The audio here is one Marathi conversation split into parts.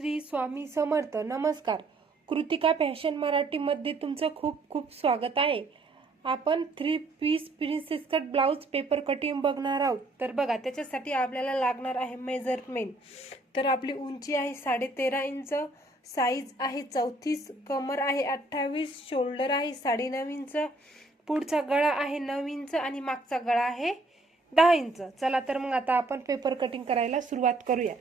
श्री स्वामी समर्थ. नमस्कार. कृतिका फॅशन मराठीमध्ये तुमचं खूप खूप स्वागत आहे. आपण three piece princess cut blouse paper cutting बघणार आहोत. तर बघा त्याच्यासाठी आपल्याला लागणार आहे मेजरमेंट तर आपली उंची आहे साडेतेरा इंच साईज आहे चौतीस कमर आहे अठ्ठावीस शोल्डर आहे साडेनऊ इंच पुढचा गळा आहे नऊ इंच आणि मागचा गळा आहे दहा इंच. चला तर मग आता आपण पेपर कटिंग करायला सुरुवात करूया.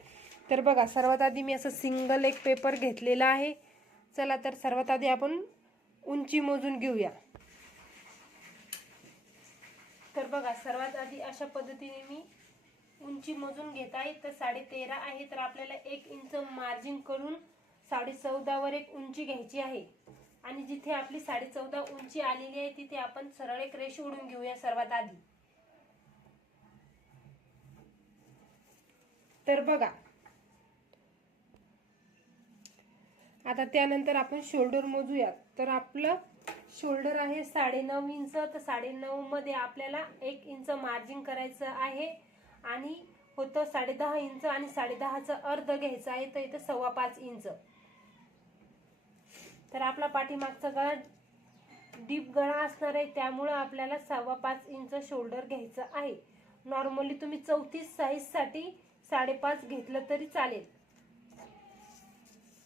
तर बघा सर्वात आधी मी असं सिंगल एक पेपर घेतलेला आहे. चला तर सर्वात आधी आपण उंची मोजून घेऊया. तर बघा सर्वात आधी अशा पद्धतीने मी उंची मोजून घेत आहे. तर साडे तेरा आहे तर आपल्याला एक इंच मार्जिन करून साडे चौदावर एक उंची घ्यायची आहे. आणि जिथे आपली साडे चौदा उंची आलेली आहे तिथे आपण सरळ एक रेष उडून घेऊया सर्वात आधी. तर बघा आता त्यानंतर आपण शोल्डर मोजूया तर आपलं शोल्डर आहे साडेनऊ इंच तर साडेनऊ मध्ये आपल्याला एक इंच मार्जिन करायचं आहे. आणि होतं साडेदहा इंच आणि साडेदहाचं अर्ध घ्यायचं आहे. तर इथं सव्वा पाच इंच तर आपला पाठीमागचा गळा डीप गळा असणार आहे. त्यामुळं आपल्याला सव्वा पाच इंच शोल्डर घ्यायचं आहे. नॉर्मली तुम्ही चौतीस साईजसाठी साडेपाच घेतलं तरी चालेल.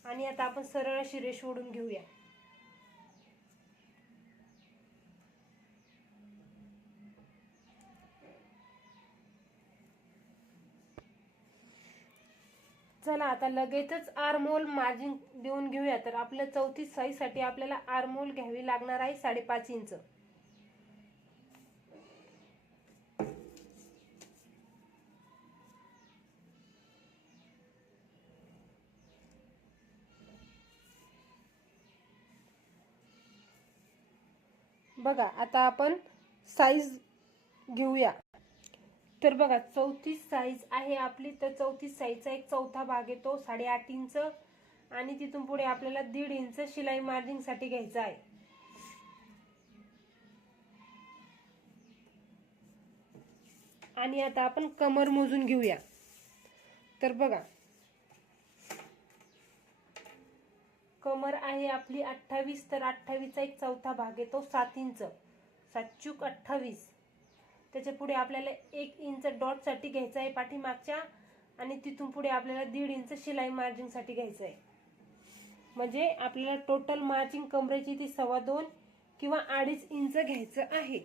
आणि आता आपण सरळ अशी रेष ओढून घेऊया. चला आता लगेचच आरमोल मार्जिन देऊन घेऊया. तर आपल्या चौतीस साईजसाठी आपल्याला आरमोल घ्यावी लागणार आहे साडेपाच इंच. बघा आता आपण साईज घेऊया. तर बघा चौतीस साईज आहे आपली तर चौतीस साईजचा एक चौथा भाग येतो साडेआठ इंच आणि तिथून पुढे आपल्याला दीड इंच शिलाई मार्जिंगसाठी घ्यायचा घ्यायचं आहे. आणि आता आपण कमर मोजून घेऊया. तर बघा कमर आहे आपली अठ्ठावीस तर अठ्ठावीसचा एक चौथा भाग आहे तो सात इंच. सातचूक अठ्ठावीस. त्याच्या पुढे आपल्याला एक इंच डॉटसाठी घ्यायचं आहे पाठीमागच्या आणि तिथून पुढे आपल्याला दीड इंच शिलाई मार्जिंगसाठी घ्यायचं आहे. म्हणजे आपल्याला टोटल मार्जिंग कमरेची ती सव्वा दोन किंवा अडीच इंच घ्यायचं आहे.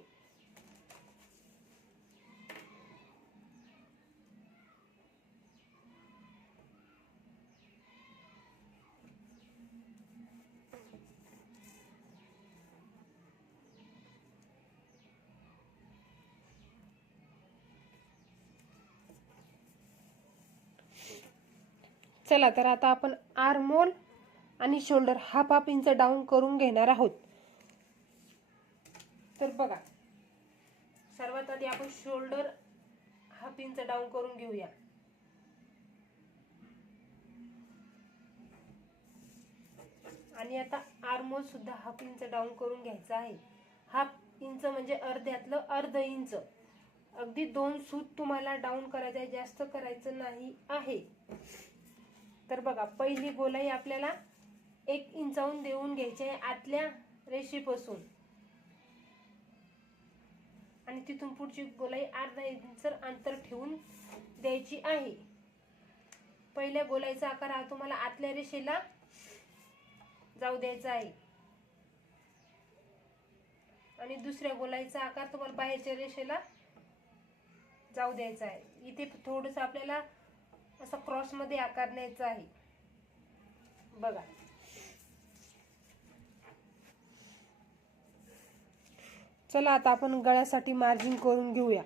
चला तर आता आपण आर्मोल आणि shoulder half half inch down करून घेणार आहोत. तर बघा सर्वात आधी आपण शोल्डर हाफ इंच डाऊन करून घेऊया. आणि आता आर्मोल सुद्धा हाफ इंच डाऊन करून घ्यायचा आहे. हाफ इंच म्हणजे अर्ध्यातलं अर्ध इंच. अगदी दोन सूत तुम्हाला डाऊन करायचं आहे जास्त करायचं नाही आहे. तर बघा पहिली गोलाई आपल्याला एक इंचावून देऊन घ्यायची आहे आतल्या रेषेपासून. आणि तिथून पुढची गोलाई अर्धा इंच अंतर ठेवून द्यायची आहे. पहिल्या गोलाईचा आकार हा तुम्हाला आतल्या रेषेला जाऊ द्यायचा आहे. आणि दुसऱ्या गोलाईचा आकार तुम्हाला बाहेरच्या रेषेला जाऊ द्यायचा आहे. इथे थोडस आपल्याला असा क्रॉसमध्ये आकार न्यायचा आहे. बघा. चला आता आपण गळ्यासाठी मार्जिन करून घेऊया.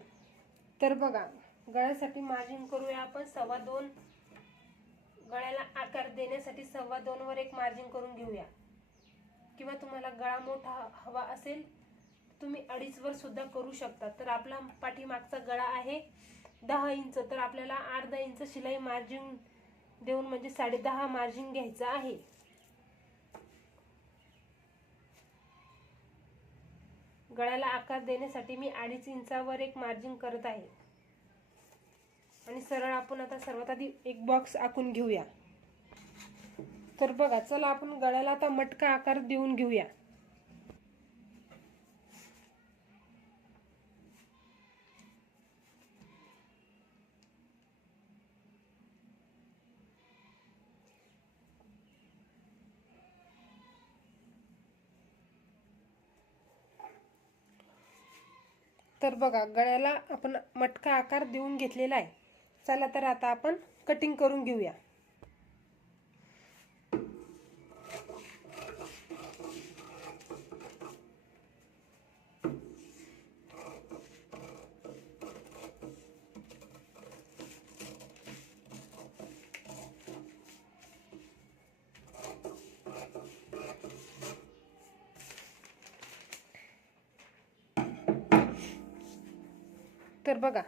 तर बघा गळ्यासाठी मार्जिन करूया आपण सव्वा दोन. गळ्याला आकार देण्यासाठी सव्वा दोन वर एक मार्जिन करून घेऊया. किंवा तुम्हाला गळा मोठा हवा असेल तुम्ही अडीच वर सुद्धा करू शकता. तर आपला पाठीमागचा गळा आहे दहा इंच तर आपल्याला अर्धा इंच शिलाई मार्जिन देऊन म्हणजे साडे दहा मार्जिन घ्यायचं आहे. गळ्याला आकार देण्यासाठी मी अडीच इंचावर एक मार्जिन करत आहे. आणि सरळ आपण आता सर्वात आधी एक बॉक्स आखून घेऊया. तर बघा चला आपण गळ्याला आता मटका आकार देऊन घेऊया. तर बघा गळ्याला आपण मटका आकार देऊन घेतलेला आहे. चला तर आता आपण कटिंग करून घेऊया. तर बघा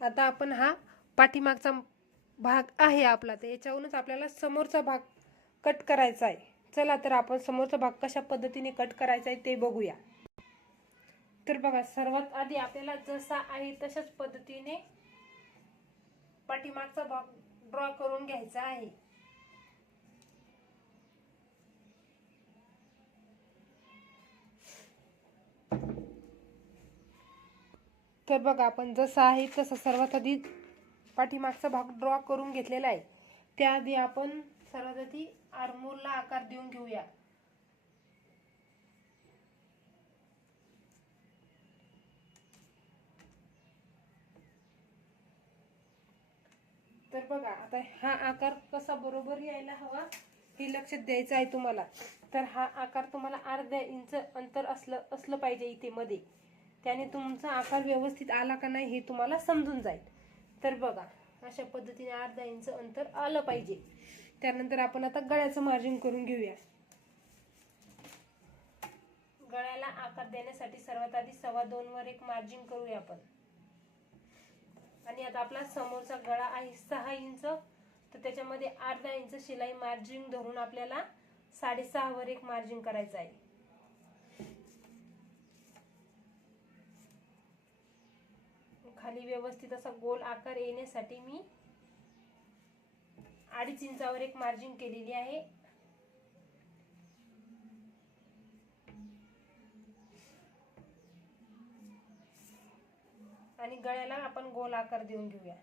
आता आपण हा पाठीमागचा भाग आहे आपला तर याच्यावरूनच आपल्याला समोरचा भाग कट करायचा आहे. चला तर आपण समोरचा भाग कशा पद्धतीने कट करायचा आहे ते बघूया. तर बघा सर्वात आधी आपल्याला जसा आहे तशाच पद्धतीने पाठीमागचा भाग ड्रॉ करून घ्यायचा आहे. तर बघा आपण जसं आहे तसं सर्वात आधी पाठीमागचा भाग ड्रॉ करून घेतलेला आहे. त्याआधी आपण सर्वात आधी आरमोलला आकार देऊन घेऊया. तर बघा आता हा आकार कसा बरोबर यायला हवा हे लक्षात द्यायचं आहे तुम्हाला. तर हा आकार तुम्हाला अर्ध्या इंच अंतर असलं असलं पाहिजे इथे मध्ये. त्याने तुमचा आकार व्यवस्थित आला का नाही हे तुम्हाला समजून जाईल. तर बघा अशा पद्धतीने अर्धा इंच अंतर आलं पाहिजे. त्यानंतर आपण आता गळ्याचं मार्जिन करून घेऊया. गळ्याला आकार देण्यासाठी सर्वात आधी सव्वा दोन वर एक मार्जिन करूया आपण. आणि आता आपला समोरचा गळा आहे सहा इंच तर त्याच्यामध्ये अर्धा इंच शिलाई मार्जिन धरून आपल्याला साडेसहा वर एक मार्जिन करायचं आहे. खाली व्यवस्थित असा गोल आकार येण्यासाठी मी अडीच इंचावर एक मार्जिन केलेली आहे. आणि गळ्याला आपण गोल आकार देऊन घेऊया.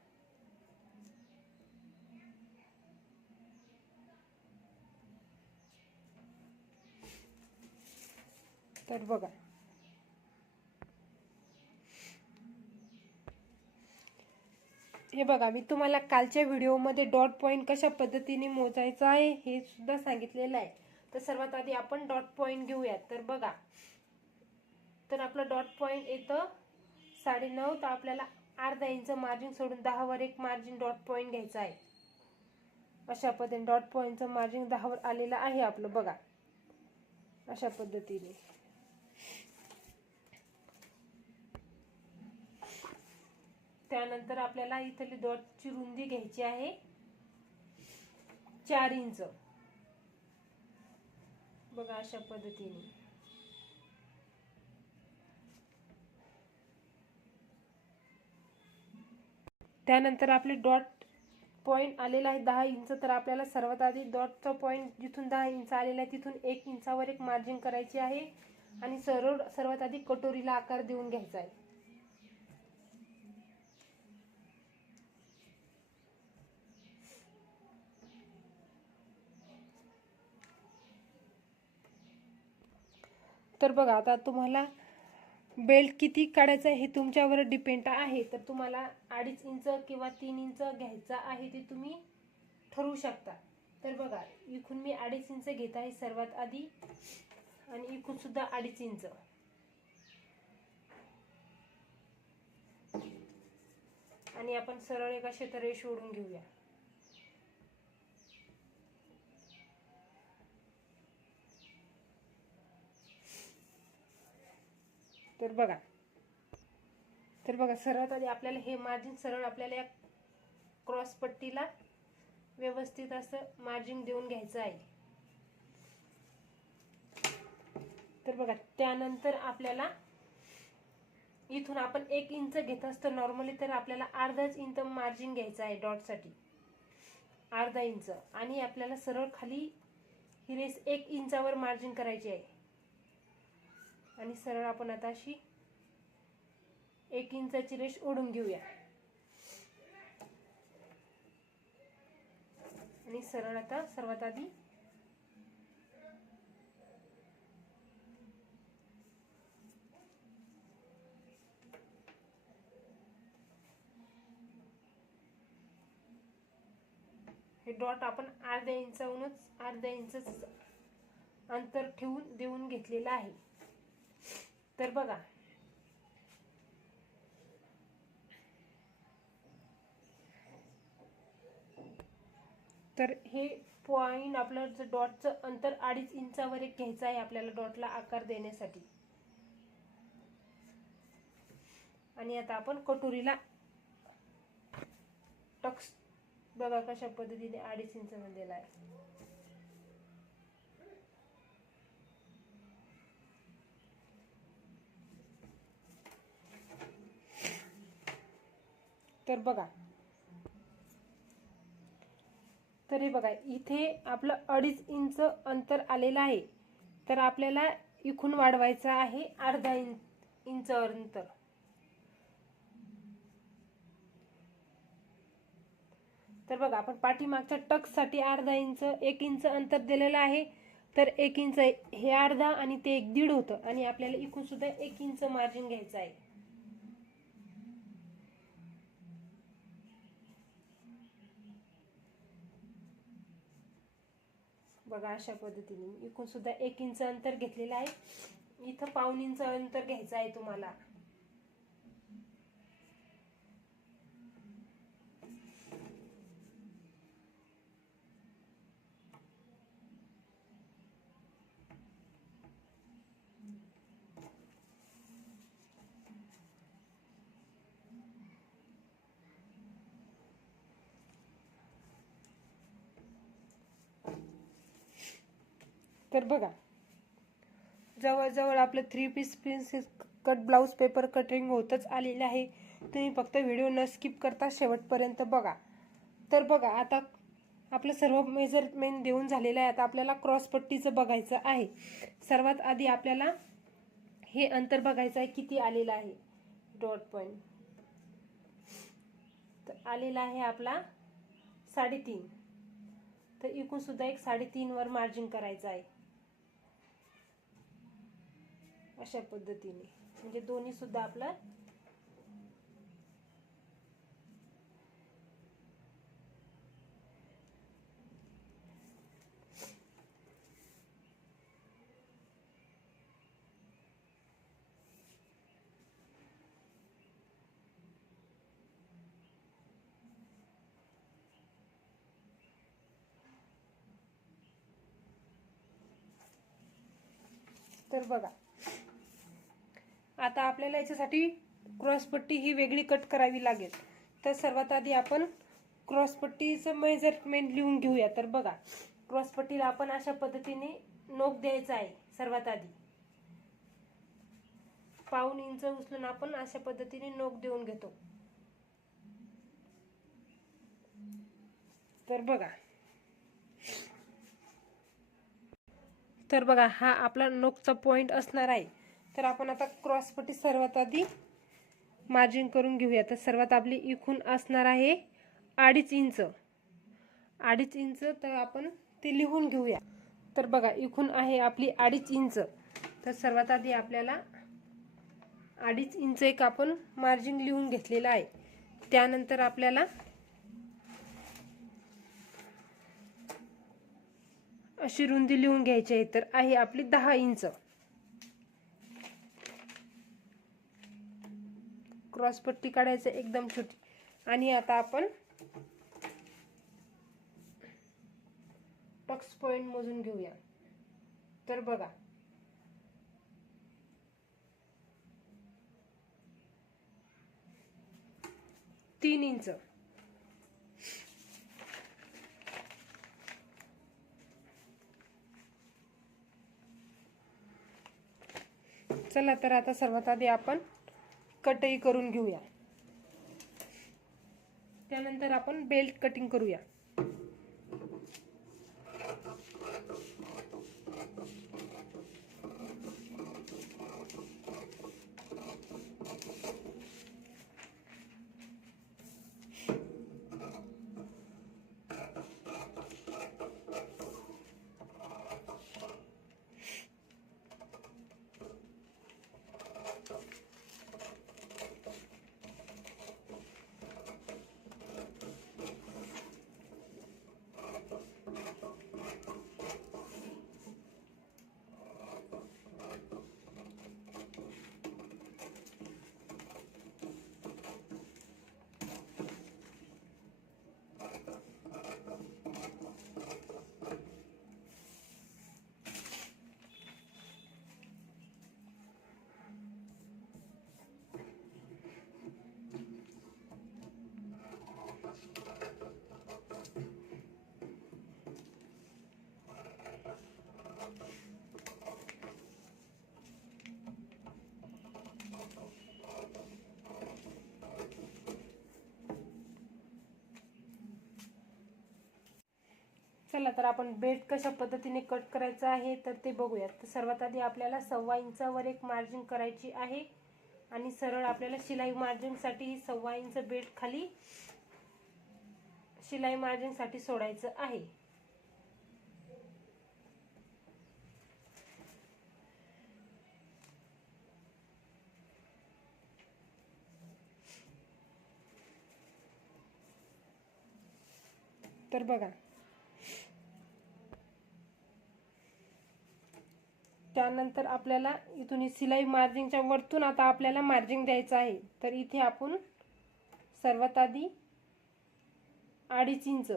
तर बघा. हे बघा मी तुम्हाला कालच्या व्हिडिओमध्ये डॉट पॉईंट कशा पद्धतीने मोजायचं आहे हे सुद्धा सांगितलेलं आहे. तर सर्वात आधी आपण डॉट पॉईंट घेऊयात. तर बघा तर आपलं डॉट पॉईंट येतं साडेनऊ तर आपल्याला अर्धा इंच मार्जिन सोडून दहावर एक मार्जिन डॉट पॉईंट घ्यायचं आहे. अशा पद्धतीने डॉट पॉईंटचं मार्जिन दहावर आलेलं आहे आपलं बघा. अशा पद्धतीने. त्यानंतर आपल्याला इथली डॉटची रुंदी घ्यायची आहे. चार इंच. बघा अशा पद्धतीने. त्यानंतर आपले डॉट पॉईंट आलेला आहे दहा इंच तर आपल्याला सर्वात आधी डॉटचा पॉईंट जिथून दहा इंच आलेला आहे तिथून एक इंचावर एक मार्जिन करायची आहे. आणि सरळ सर्वात आधी कटोरीला आकार देऊन घ्यायचा आहे. तर बघा आता तुम्हाला बेल्ट किती काढायचा आहे हे तुमच्यावर डिपेंड आहे. तर तुम्हाला अडीच इंच किंवा तीन इंच घ्यायचा आहे ते तुम्ही ठरवू शकता. तर बघा इकून मी अडीच इंच घेत आहे सर्वात आधी आणि इकूनसुद्धा अडीच इंच. आणि आपण सरळ एका क्षेत्र सोडून घेऊया. तर बघा. तर बघा सर्वात आधी आपल्याला हे मार्जिन सरळ आपल्याला या क्रॉस पट्टीला व्यवस्थित असं मार्जिन देऊन घ्यायचं आहे. तर बघा त्यानंतर आपल्याला इथून आपण एक इंच घेत असतो. नॉर्मली तर आपल्याला अर्धाच इंच मार्जिन घ्यायचं आहे डॉटसाठी अर्धा इंच आणि आपल्याला सरळ खाली ही रेस एक इंचावर मार्जिन करायची आहे. आणि सरळ आपण आता अशी एक इंचाची रेष ओढून घेऊया. आणि सरळ आता सर्वात आधी हे डॉट आपण अर्ध्या इंचाहूनच अर्ध्या इंचच अंतर ठेवून देऊन घेतलेलं आहे. तर बघा. तर हे पॉईंट आपलं जर डॉटचं अंतर अडीच इंचावर एक घ्यायचं आहे आपल्याला डॉटला आकार देण्यासाठी. आणि आता आपण कटोरीला टक्स बघा कशा पद्धतीने अडीच इंच दिला आहे तर बघा. तर हे बघा इथे आपलं अडीच इंच अंतर आलेलं आहे. तर आपल्याला इकून वाढवायचं आहे अर्धा इंच इंच अंतर. तर बघा आपण पाठीमागच्या टक्ससाठी अर्धा इंच एक इंच अंतर दिलेलं आहे. तर एक इंच हे अर्धा आणि ते एक दीड होतं. आणि आपल्याला इकून सुद्धा एक इंच मार्जिन घ्यायचं आहे. बघा अशा पद्धतीने. इकून सुद्धा एक इंच अंतर घेतलेलं आहे. इथं पाऊन इंच अंतर घ्यायचं आहे तुम्हाला. तर बघा. जवळजवळ आपलं three piece princess cut blouse paper cutting होतच आलेलं आहे. तुम्ही फक्त व्हिडिओ न स्किप करता शेवटपर्यंत बघा. तर बघा आता आपलं सर्व मेजरमेंट देऊन झालेलं आहे. आता आपल्याला क्रॉसपट्टीचं बघायचं आहे. सर्वात आधी आपल्याला हे अंतर बघायचं आहे किती आलेलं आहे? डॉट पॉईंट तर आलेला आहे आपला साडेतीन. तर एकूणसुद्धा एक साडेतीनवर मार्जिन करायचं आहे. अशा पद्धतीने. म्हणजे दोन्ही सुद्धा आपलं तर बघा आता आपल्याला याच्यासाठी क्रॉसपट्टी ही वेगळी कट करावी लागेल. तर सर्वात आधी आपण क्रॉसपट्टीचं मेजरमेंट लिहून घेऊया. तर बघा क्रॉसपट्टीला आपण अशा पद्धतीने नोक द्यायचा आहे सर्वात आधी. पाऊन इंच उचलून आपण अशा पद्धतीने नोक देऊन घेतो. तर बघा. तर बघा हा आपला नोकचा पॉइंट असणार आहे. तर आपण आता क्रॉसपट्टी सर्वात आधी मार्जिन करून घेऊया. तर सर्वात आपली इकून असणार आहे अडीच इंच. अडीच इंच तर आपण ते लिहून घेऊया. तर बघा इकून आहे आपली अडीच इंच. तर सर्वात आधी आपल्याला अडीच इंच एक आपण मार्जिन लिहून घेतलेलं आहे. त्यानंतर आपल्याला अशी रुंदी लिहून घ्यायची आहे. तर आहे आपली दहा इंच. क्रॉसपट्टी काढायचं एकदम छोटी. आणि आता आपण टक्स पॉइंट मोजून घेऊया. तर बघा. तीन इंच. चला तर आता सर्वात आधी आपण कटई करून घेऊया. त्यानंतर आपण बेल्ट कटिंग करूया. चला तर आपण बेट कशा पद्धतीने कट करायचं आहे तर ते बघूयात. तर सर्वात आधी आपल्याला सव्वा इंचावर एक मार्जिन करायची आहे आणि सरळ आपल्याला शिलाई मार्जिनसाठी सव्वा इंच बेट खाली शिलाई मार्जिनसाठी सोडायचं आहे. तर बघा त्यानंतर आपल्याला इथून सिलाई मार्जिनच्या वरतून आता आपल्याला मार्जिन द्यायचं आहे. तर इथे आपण सर्वात आधी अडीच इंच.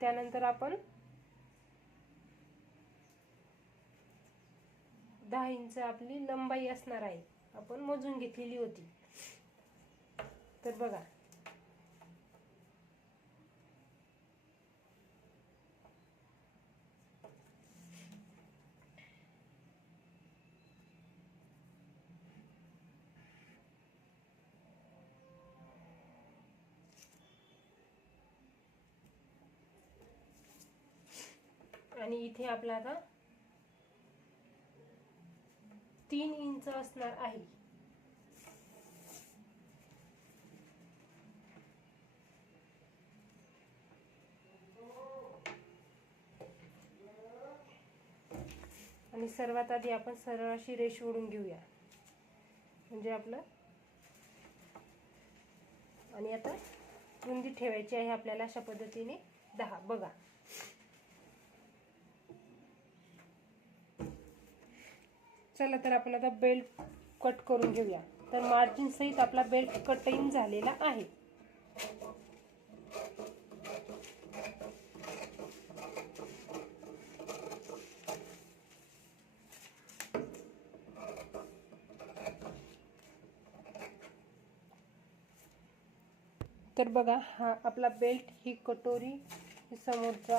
त्यानंतर आपण दहा इंच आपली लंबाई असणार आहे. आपण मोजून घेतलेली होती. तर बघा. आणि इथे आपला आता तीन इंच असणार आहे. आणि सर्वात आधी आपण सरळ अशी रेष ओढून घेऊया. म्हणजे आपलं आणि आता रुंदी ठेवायची आहे आपल्याला अशा पद्धतीने. दहा बघा. चला तर आपण आता बेल्ट कट करून घेऊया. तर मार्जिन सहित आपला बेल्ट कटिंग झालेला आहे. तर बघा हा आपला बेल्ट ही कटोरी ही समोरचा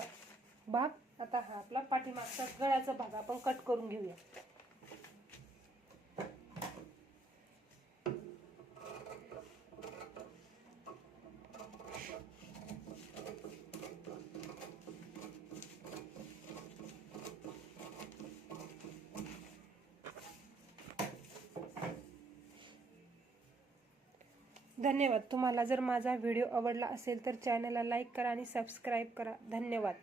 भाग. आता हा आपला पाठीमागचा गळ्याचा भाग आपण कट करून घेऊया. धन्यवाद. तुम्हाला जर माझा व्हिडिओ आवडला असेल तर चॅनलला लाईक करा आणि सबस्क्राईब करा. धन्यवाद.